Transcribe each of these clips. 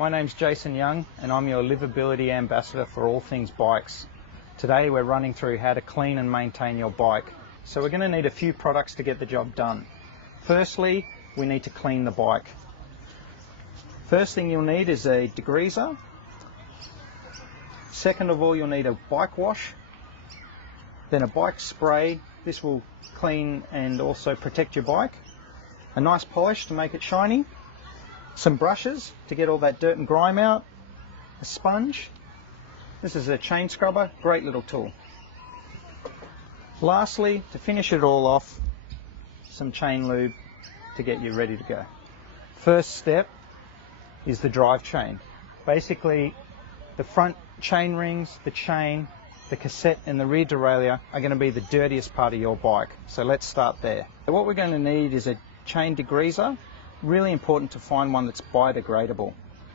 my name's Jason Young and I'm your Liveability Ambassador for all things bikes. Today we're running through how to clean and maintain your bike. So we're going to need a few products to get the job done. Firstly, we need to clean the bike. First thing you'll need is a degreaser. Second of all, you'll need a bike wash, then a bike spray. This will clean and also protect your bike. A nice polish to make it shiny. Some brushes to get all that dirt and grime out. A sponge. This is a chain scrubber, great little tool. Lastly, to finish it all off, some chain lube to get you ready to go. First step is the drive chain. Basically, the front chain rings, the chain, the cassette and the rear derailleur are going to be the dirtiest part of your bike. So let's start there. What we're going to need is a chain degreaser. Really important to find one that's biodegradable.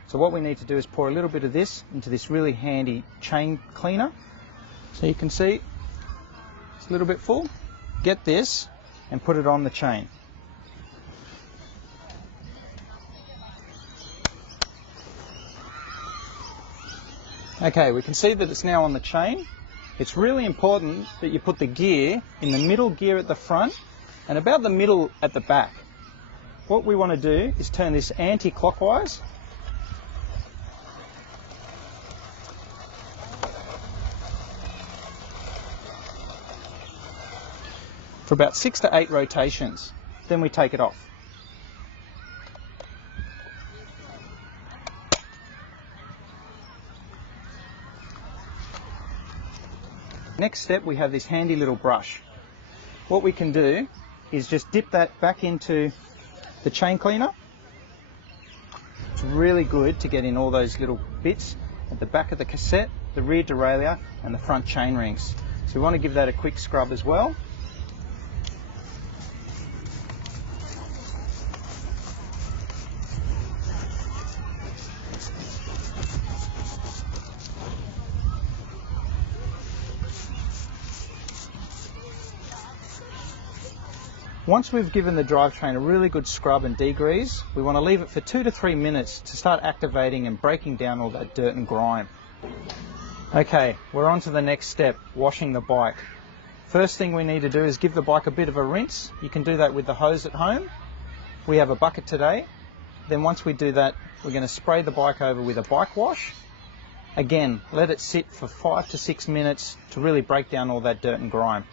So what we need to do is pour a little bit of this into this really handy chain cleaner. So you can see it's a little bit full. Get this and put it on the chain. Okay, we can see that it's now on the chain. It's really important that you put the gear in the middle gear at the front and about the middle at the back. What we want to do is turn this anti-clockwise. For about 6 to 8 rotations. Then we take it off. Next step, we have this handy little brush. What we can do is just dip that back into the chain cleaner. It's really good to get in all those little bits at the back of the cassette, the rear derailleur and the front chain rings. So we want to give that a quick scrub as well. Once we've given the drivetrain a really good scrub and degrease, we want to leave it for 2 to 3 minutes to start activating and breaking down all that dirt and grime. Okay, we're on to the next step, washing the bike. First thing we need to do is give the bike a bit of a rinse. You can do that with the hose at home. We have a bucket today. Then once we do that, we're going to spray the bike over with a bike wash. Again, let it sit for 5 to 6 minutes to really break down all that dirt and grime.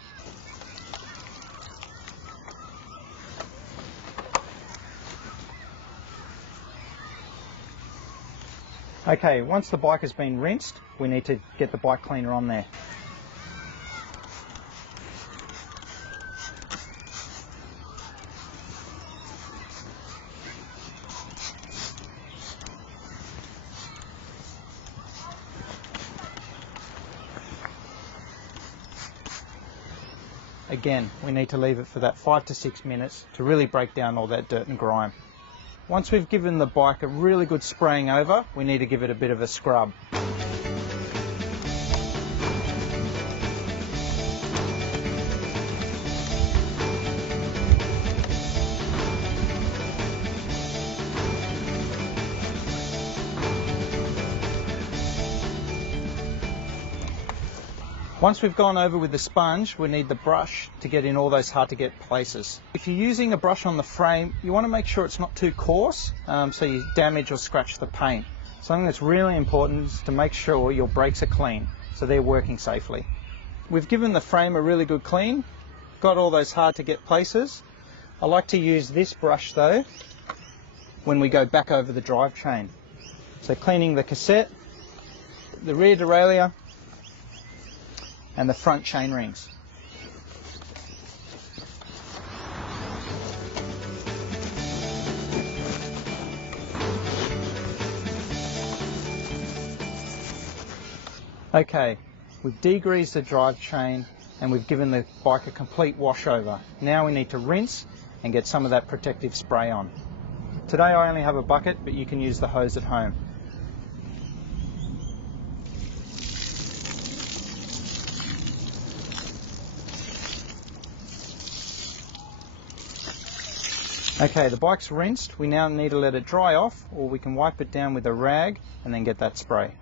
Okay, once the bike has been rinsed, we need to get the bike cleaner on there. Again, we need to leave it for that 5 to 6 minutes to really break down all that dirt and grime. Once we've given the bike a really good spraying over, we need to give it a bit of a scrub. Once we've gone over with the sponge, we need the brush to get in all those hard to get places. If you're using a brush on the frame, you want to make sure it's not too coarse, so you damage or scratch the paint. Something that's really important is to make sure your brakes are clean, so they're working safely. We've given the frame a really good clean, got all those hard to get places. I like to use this brush though, when we go back over the drivetrain. So cleaning the cassette, the rear derailleur, and the front chain rings. Okay, we've degreased the drivetrain and we've given the bike a complete washover. Now we need to rinse and get some of that protective spray on. Today I only have a bucket, but you can use the hose at home. Okay, the bike's rinsed. We now need to let it dry off, or we can wipe it down with a rag and then get that spray.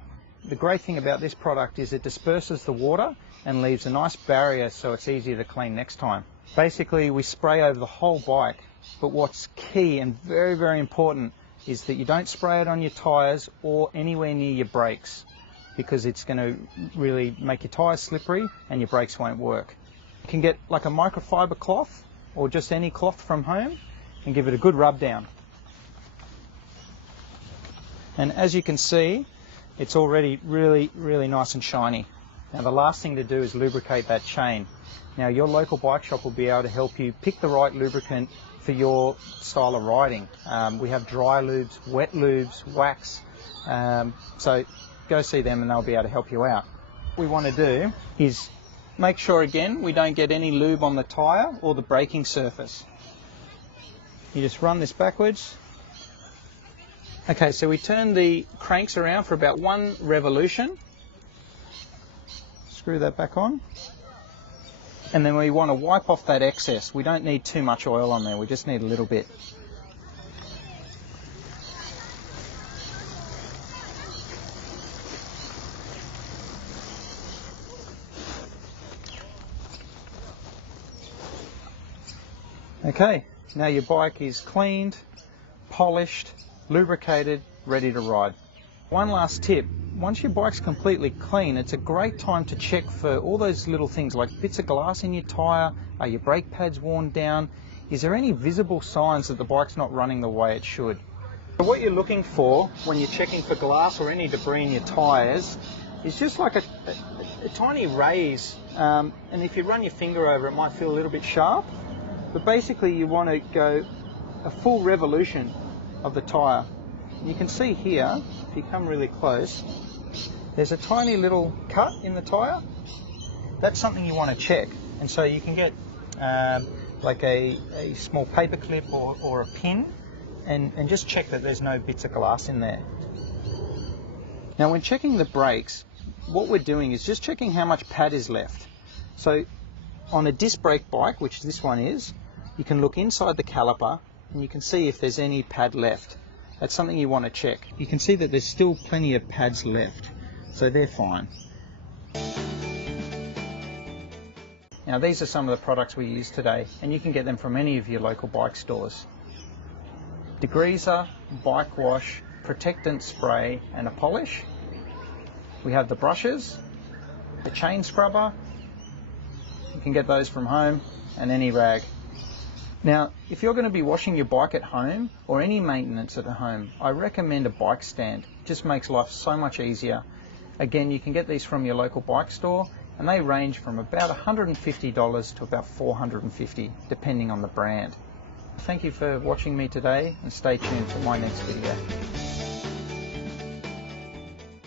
The great thing about this product is it disperses the water and leaves a nice barrier so it's easier to clean next time. Basically, we spray over the whole bike, but what's key and very, very important is that you don't spray it on your tyres or anywhere near your brakes, because it's going to really make your tyres slippery and your brakes won't work. You can get like a microfiber cloth or just any cloth from home and give it a good rub down. And as you can see, it's already really, really nice and shiny. Now the last thing to do is lubricate that chain. Now your local bike shop will be able to help you pick the right lubricant for your style of riding. We have dry lubes, wet lubes, wax, so go see them and they'll be able to help you out. What we want to do is make sure again we don't get any lube on the tyre or the braking surface. You just run this backwards. Okay, so we turn the cranks around for about 1 revolution. Screw that back on. And then we want to wipe off that excess. We don't need too much oil on there, we just need a little bit. Okay, now your bike is cleaned, polished, lubricated, ready to ride. One last tip, once your bike's completely clean, it's a great time to check for all those little things like bits of glass in your tyre, are your brake pads worn down, is there any visible signs that the bike's not running the way it should? So what you're looking for when you're checking for glass or any debris in your tyres is just like a tiny raise, and if you run your finger over it might feel a little bit sharp, but basically you want to go a full revolution of the tyre. You can see here, if you come really close, there's a tiny little cut in the tyre. That's something you want to check, and so you can get like a small paper clip or a pin and just check that there's no bits of glass in there. Now when checking the brakes, what we're doing is just checking how much pad is left. So on a disc brake bike, which this one is, you can look inside the caliper and you can see if there's any pad left. That's something you want to check. You can see that there's still plenty of pads left, so they're fine. Now these are some of the products we use today, and you can get them from any of your local bike stores. Degreaser, bike wash, protectant spray and a polish. We have the brushes, the chain scrubber, you can get those from home, and any rag. Now, if you're going to be washing your bike at home or any maintenance at home, I recommend a bike stand. It just makes life so much easier. Again, you can get these from your local bike store and they range from about $150 to about $450 depending on the brand. Thank you for watching me today and stay tuned for my next video.